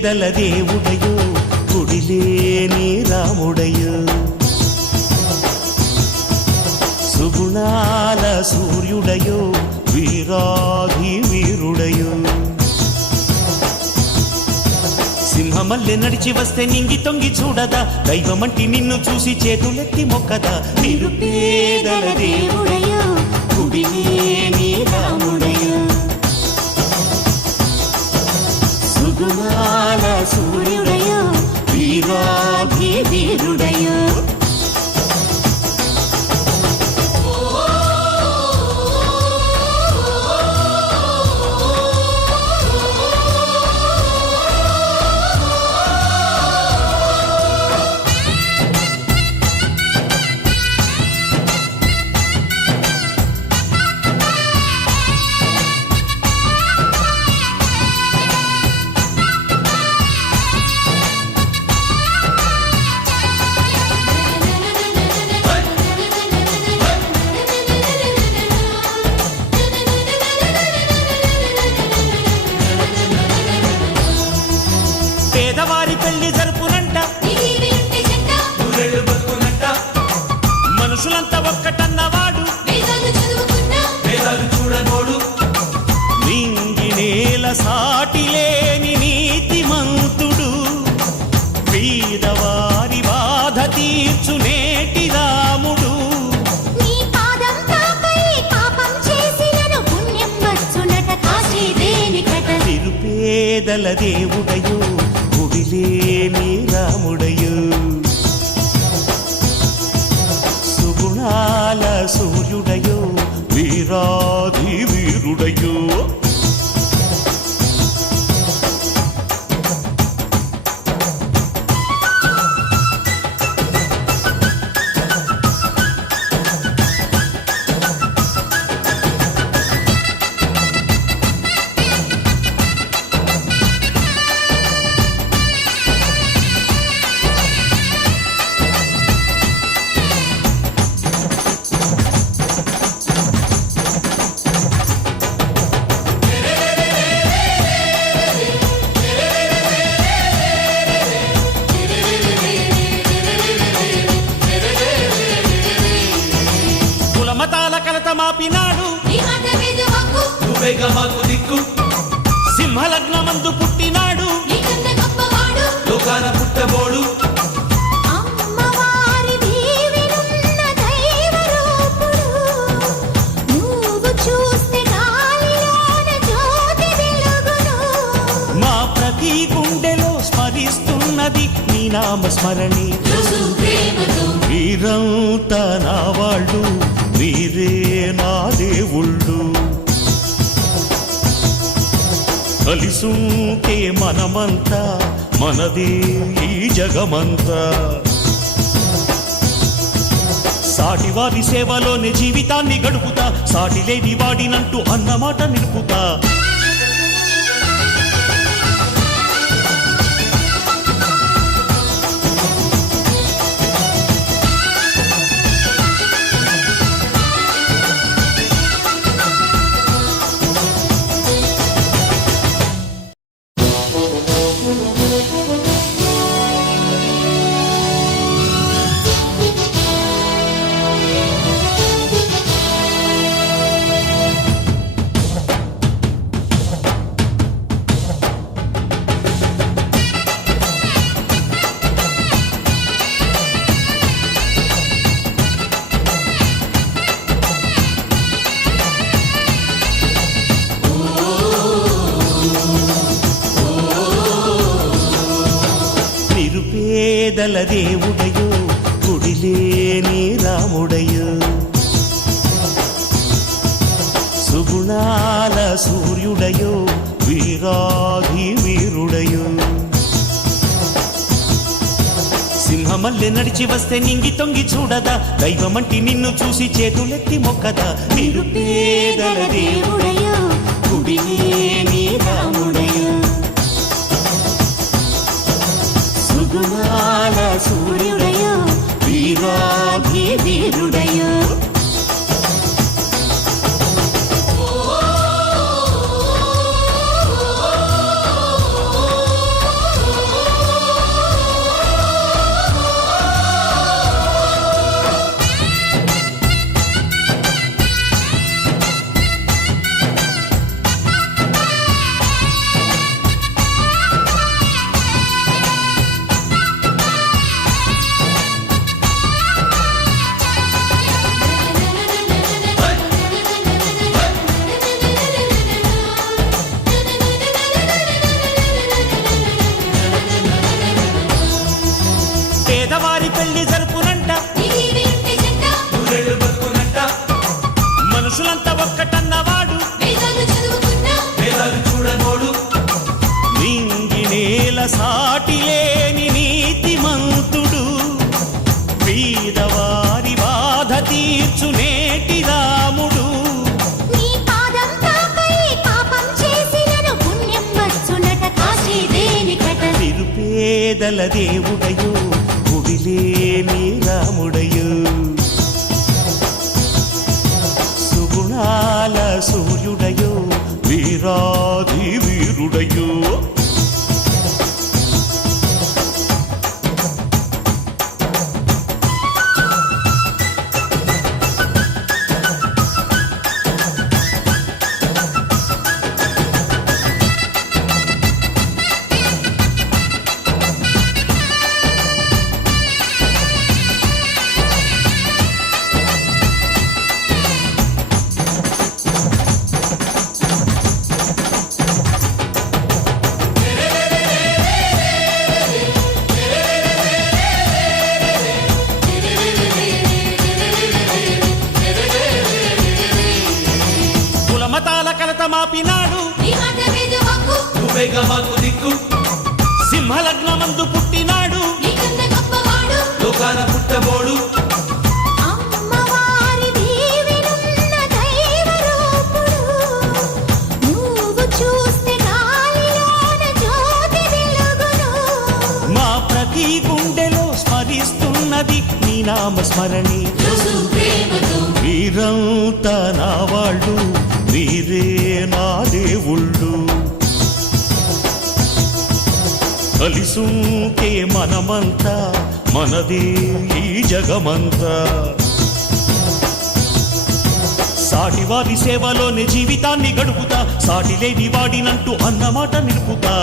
నిరుపేదల దేవుడయో గుడిలేని రాముడయో సుగుణాల సూర్యుడయో వీరాధి వీరుడయో సింహమల్లె నడిచి వస్తే నింగి తొంగి చూడదా దైవమంటి నిన్ను చూసి చేతులెత్తి మొక్కదా నిరుపేదల దేవుడయో గుడిలేని రాముడయో సుగుణాల సూర్యుడయో వీరాధి వీరుడయో పేదవారి పెళ్లి జరుపునంట మనుషులంతా ఒక్కటన్నవాడు చూడనోడు నింగి నేల సాటి లేని నీతిమంతుడు పేదవారి బాధ తీర్చు నేటి రాముడు నిరుపేదల దేవుడయో గుడిలేని రాముడయో సుగుణాల సూర్యుడయో వీరాధి వీరుడయో మతాల కలత మాపినాడు సింహలగ్నమందు పుట్టినాడు లోకాన పుట్టబోడు మా ప్రతి గుండెలో స్మరిస్తున్నది నీ నామ స్మరణి వీరంతా నా వాళ్ళు మీరే నా దేవుళ్ళు కలిసుంటే మనమంతా మనదే ఈ జగమంతా సాటివారి సేవలోనే జీవితాన్ని గడుపుతా సాటి లేని వాడినంటూ అన్నమాట నిలుపుతా నిరుపేదల దేవుడయో గుడిలేని రాముడయో సుగుణాల సూర్యుడయో వీరాధి వీరుడయో సింహమల్లె నడిచి వస్తే నింగి తొంగి చూడదా దైవమంటి నిన్ను చూసి చేతులెత్తి మొక్కదా నిరుపేదల దేవుడయో గుడిలేని రాముడయో సుగుణాల సూర్యుడయో వీరాధి వీరుడయో గల దేవుడయో గుడిలేని రాముడయో సుగుణాల సూర్యుడయో వీరాధి వీరుడయో మతాల కలత మాపినాడు నువ్వేగా మాకు దిక్కు సింహలగ్నమందు పుట్టినాడు లోకాన పుట్టబోడు అమ్మవారి దీవెనున్న దైవ రూపుడు నువ్వు చూస్తే గాలిలోన జ్యోతి వెలుగును మా ప్రతి గుండెలో స్మరిస్తున్నది నీ నామ స్మరణి వీరంతా నా వాళ్ళు వీరే నా దేవుళ్ళు కలిసుంటే మనమంతా మనదే ఈ జగమంతా సాటివారి సేవలోనే జీవితాన్ని గడుపుతా సాటి లేని వాడినంటూ అన్నమాట నిలుపుతా